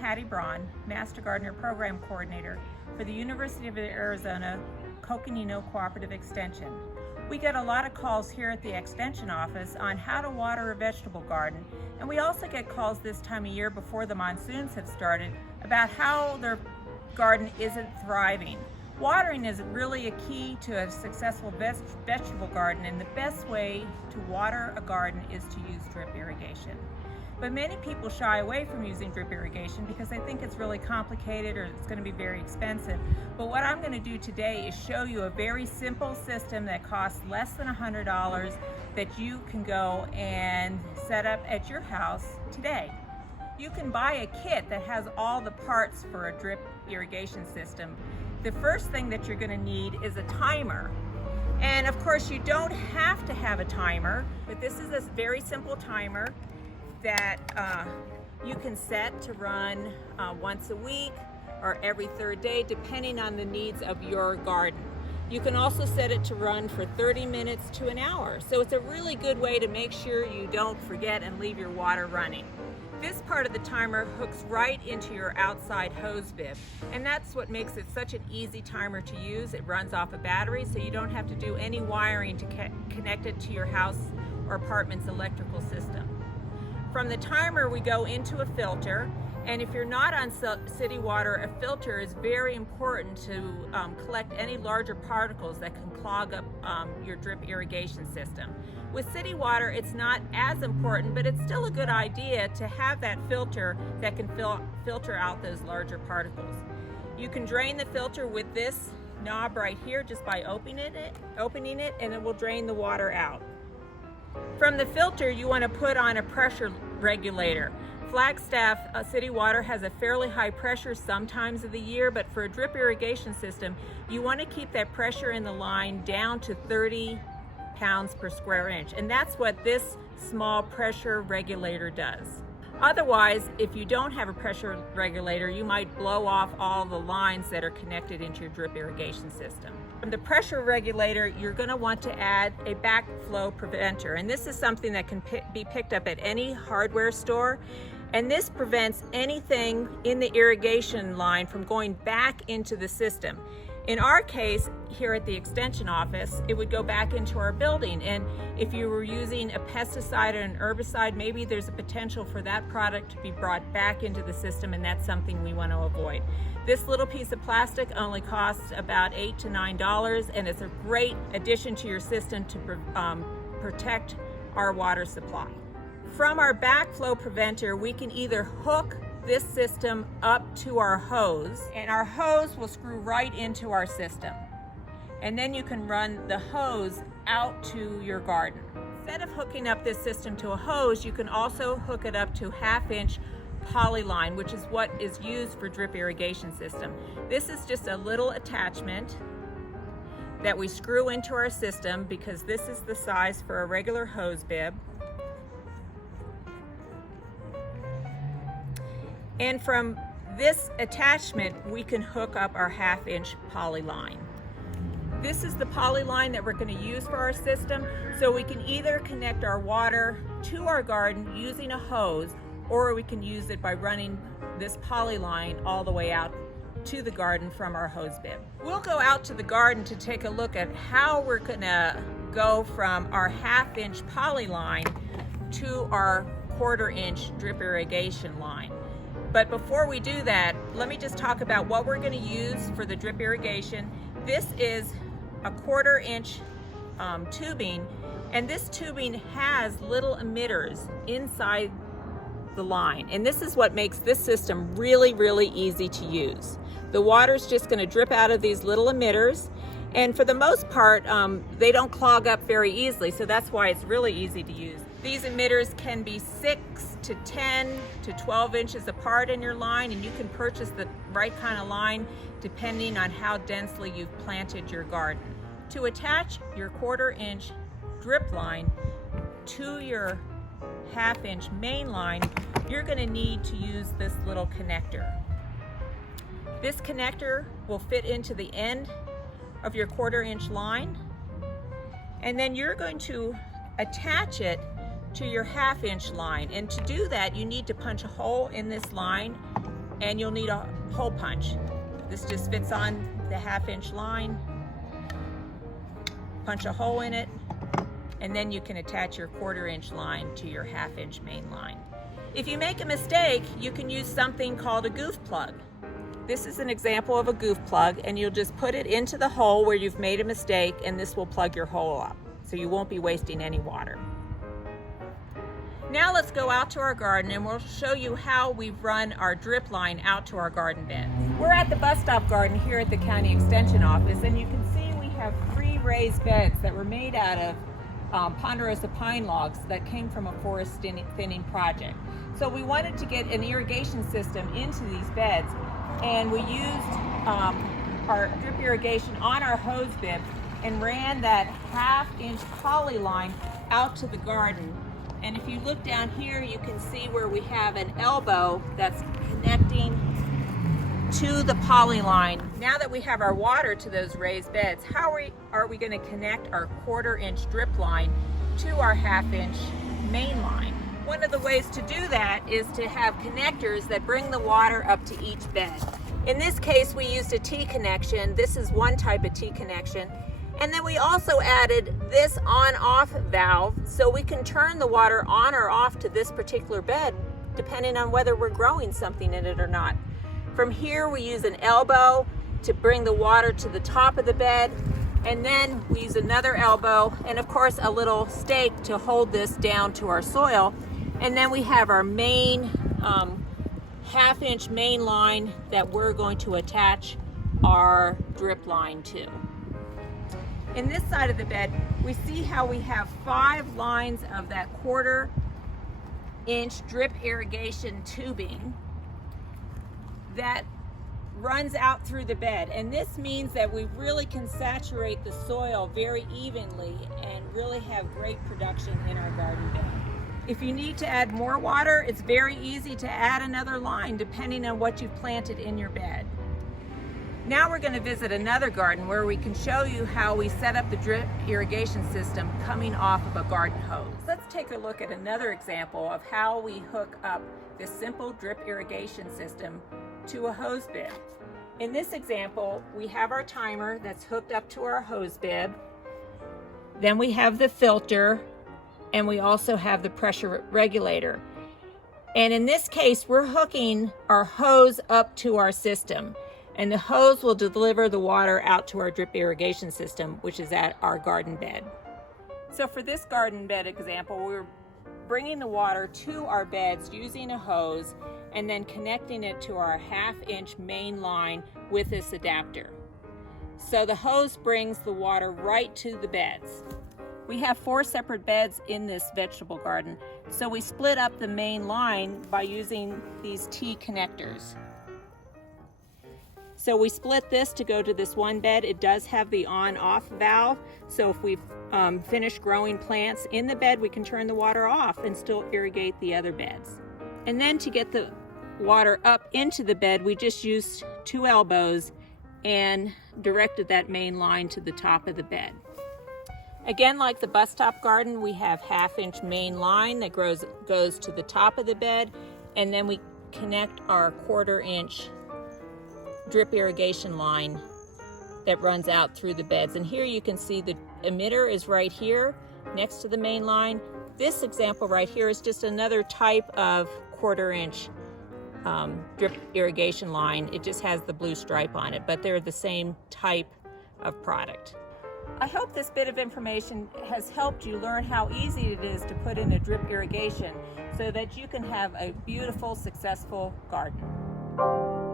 Hattie Braun, Master Gardener Program Coordinator for the University of Arizona Coconino Cooperative Extension. We get a lot of calls here at the Extension office on how to water a vegetable garden, and we also get calls this time of year before the monsoons have started about how their garden isn't thriving. Watering is really a key to a successful vegetable garden, and the best way to water a garden is to use drip irrigation. But many people shy away from using drip irrigation because they think it's really complicated or it's going to be very expensive. But what I'm going to do today is show you a very simple system that costs less than $100 that you can go and set up at your house today. You can buy a kit that has all the parts for a drip irrigation system. The first thing that you're going to need is a timer. And of course you don't have to have a timer, but this is a very simple timer that you can set to run once a week or every third day, depending on the needs of your garden. You can also set it to run for 30 minutes to an hour. So it's a really good way to make sure you don't forget and leave your water running. This part of the timer hooks right into your outside hose bib, and that's what makes it such an easy timer to use. It runs off a battery, so you don't have to do any wiring to connect it to your house or apartment's electrical system. From the timer, we go into a filter, and if you're not on city water, a filter is very important to collect any larger particles that can clog up your drip irrigation system. With city water, it's not as important, but it's still a good idea to have that filter that can filter out those larger particles. You can drain the filter with this knob right here just by opening it, and it will drain the water out. From the filter, you want to put on a pressure regulator. Flagstaff city water has a fairly high pressure some times of the year, but for a drip irrigation system, you want to keep that pressure in the line down to 30 pounds per square inch, and that's what this small pressure regulator does. Otherwise, if you don't have a pressure regulator, you might blow off all the lines that are connected into your drip irrigation system. From the pressure regulator, you're going to want to add a backflow preventer, and this is something that can be picked up at any hardware store, and this prevents anything in the irrigation line from going back into the system. In our case, here at the Extension office, it would go back into our building, and if you were using a pesticide or an herbicide, maybe there's a potential for that product to be brought back into the system, and that's something we want to avoid. This little piece of plastic only costs about $8 to $9, and it's a great addition to your system to protect our water supply. From our backflow preventer, we can either hook this system up to our hose, and our hose will screw right into our system. And then you can run the hose out to your garden. Instead of hooking up this system to a hose, you can also hook it up to 1/2-inch polyline, which is what is used for drip irrigation system. This is just a little attachment that we screw into our system because this is the size for a regular hose bib. And from this attachment, we can hook up our 1/2-inch poly line. This is the poly line that we're going to use for our system, so we can either connect our water to our garden using a hose, or we can use it by running this poly line all the way out to the garden from our hose bib. We'll go out to the garden to take a look at how we're going to go from our 1/2-inch poly line to our 1/4-inch drip irrigation line. But before we do that, let me just talk about what we're going to use for the drip irrigation. This is a 1/4-inch tubing, and this tubing has little emitters inside the line, and this is what makes this system really, really easy to use. The water's just going to drip out of these little emitters, and for the most part, they don't clog up very easily, so that's why it's really easy to use. These emitters can be 6 to 10 to 12 inches apart in your line, and you can purchase the right kind of line depending on how densely you've planted your garden. To attach your 1/4-inch drip line to your 1/2-inch main line, you're going to need to use this little connector. This connector will fit into the end of your 1/4-inch line, and then you're going to attach it to your 1/2-inch line. And to do that, you need to punch a hole in this line and you'll need a hole punch. This just fits on the 1/2-inch line. Punch a hole in it, and then you can attach your 1/4-inch line to your 1/2-inch main line. If you make a mistake, you can use something called a goof plug. This is an example of a goof plug, and you'll just put it into the hole where you've made a mistake, and this will plug your hole up, so you won't be wasting any water. Now let's go out to our garden, and we'll show you how we run our drip line out to our garden bed. We're at the bus stop garden here at the County Extension Office, and you can see we have 3 raised beds that were made out of ponderosa pine logs that came from a forest thinning project. So we wanted to get an irrigation system into these beds, and we used our drip irrigation on our hose bib and ran that 1/2-inch poly line out to the garden. And if you look down here, you can see where we have an elbow that's connecting to the poly line. Now that we have our water to those raised beds, how are we going to connect our 1/4-inch drip line to our 1/2-inch main line? One of the ways to do that is to have connectors that bring the water up to each bed. In this case, we used a T connection. This is one type of T connection. And then we also added this on-off valve so we can turn the water on or off to this particular bed depending on whether we're growing something in it or not. From here, we use an elbow to bring the water to the top of the bed, and then we use another elbow and of course a little stake to hold this down to our soil. And then we have our main 1/2-inch main line that we're going to attach our drip line to. In this side of the bed, we see how we have 5 lines of that 1/4-inch drip irrigation tubing that runs out through the bed. And this means that we really can saturate the soil very evenly and really have great production in our garden bed. If you need to add more water, it's very easy to add another line depending on what you've planted in your bed. Now we're going to visit another garden where we can show you how we set up the drip irrigation system coming off of a garden hose. Let's take a look at another example of how we hook up this simple drip irrigation system to a hose bib. In this example, we have our timer that's hooked up to our hose bib. Then we have the filter, and we also have the pressure regulator. And in this case, we're hooking our hose up to our system. And the hose will deliver the water out to our drip irrigation system, which is at our garden bed. So for this garden bed example, we're bringing the water to our beds using a hose and then connecting it to our 1/2-inch main line with this adapter. So the hose brings the water right to the beds. We have 4 separate beds in this vegetable garden, so we split up the main line by using these T connectors. So we split this to go to this one bed. It does have the on-off valve, so if we've finished growing plants in the bed, we can turn the water off and still irrigate the other beds. And then to get the water up into the bed, we just used 2 elbows and directed that main line to the top of the bed. Again, like the bus stop garden, we have 1/2-inch main line that goes to the top of the bed, and then we connect our 1/4-inch drip irrigation line that runs out through the beds. And here you can see the emitter is right here next to the main line. This example right here is just another type of 1/4-inch drip irrigation line. It just has the blue stripe on it, but they're the same type of product. I hope this bit of information has helped you learn how easy it is to put in a drip irrigation so that you can have a beautiful, successful garden.